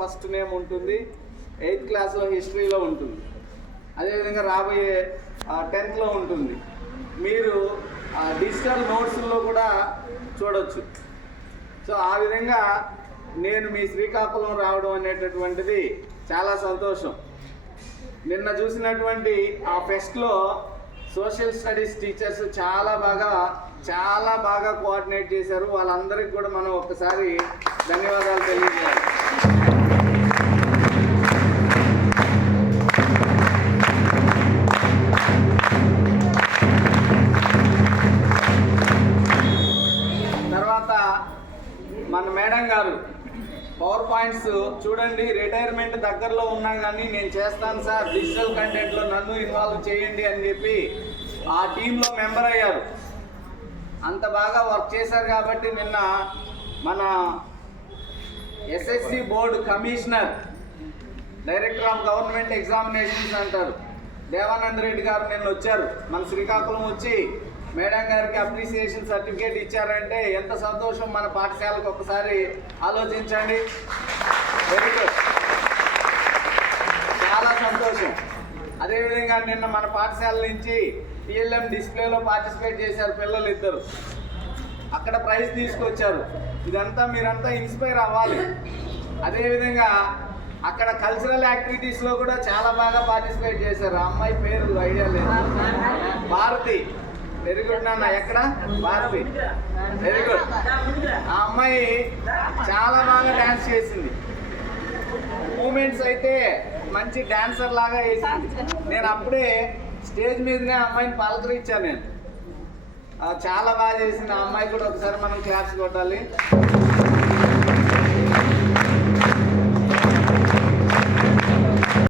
First name ఉంటుంది, 8th క్లాస్లో హిస్టరీలో ఉంటుంది, అదేవిధంగా రాబోయే 10th ఉంటుంది. మీరు డిజిటల్ నోట్స్లో కూడా చూడొచ్చు. సో ఆ విధంగా నేను మీ శ్రీకాకుళం రావడం అనేటటువంటిది చాలా సంతోషం. నిన్న చూసినటువంటి ఆ ఫెస్ట్లో సోషల్ స్టడీస్ టీచర్స్ చాలా బాగా కోఆర్డినేట్ చేశారు. వాళ్ళందరికీ కూడా మనం ఒక్కసారి ధన్యవాదాలు తెలియజేయాలి. తర్వాత మన మేడం గారు పవర్ పాయింట్స్ చూడండి, రిటైర్మెంట్ దగ్గరలో ఉన్నా కానీ నేను చేస్తాను సార్, డిజిటల్ కంటెంట్లో నన్ను ఇన్వాల్వ్ చేయండి అని చెప్పి ఆ టీంలో మెంబర్ అయ్యారు. అంత బాగా వర్క్ చేశారు కాబట్టి నిన్న మన SSC board commissioner, director of government examinations అంటారు, దేవానంద్ రెడ్డి గారు నిన్న వచ్చారు మన శ్రీకాకుళం వచ్చి మేడం గారికి అప్రిసియేషన్ సర్టిఫికేట్ ఇచ్చారంటే ఎంత సంతోషం మన పాఠశాలకు. ఒకసారి ఆలోచించండి. వెరీ గుడ్, చాలా సంతోషం. అదేవిధంగా నిన్న మన పాఠశాల నుంచి టీఎల్ఎం డిస్ప్లేలో పార్టిసిపేట్ చేశారు పిల్లలు ఇద్దరు, అక్కడ ప్రైజ్ తీసుకొచ్చారు. ఇదంతా మీరంతా ఇన్స్పైర్ అవ్వాలి. అదేవిధంగా అక్కడ కల్చరల్ యాక్టివిటీస్లో కూడా చాలా బాగా పార్టిసిపేట్ చేశారు. ఆ అమ్మాయి పేరు ఐడియా లేదు, భారతి. వెరీ గుడ్ నాన్న. ఎక్కడ? భారతి. Very good. ఆ అమ్మాయి చాలా బాగా డ్యాన్స్ చేసింది. మూమెంట్స్ అయితే మంచి డాన్సర్ లాగా వేసింది. నేను అప్పుడే స్టేజ్ మీదనే అమ్మాయిని పలకరించాను. నేను చాలా బాగా చేసింది ఆ అమ్మాయి కూడా. ఒకసారి మనం క్లాప్స్ కొట్టాలి.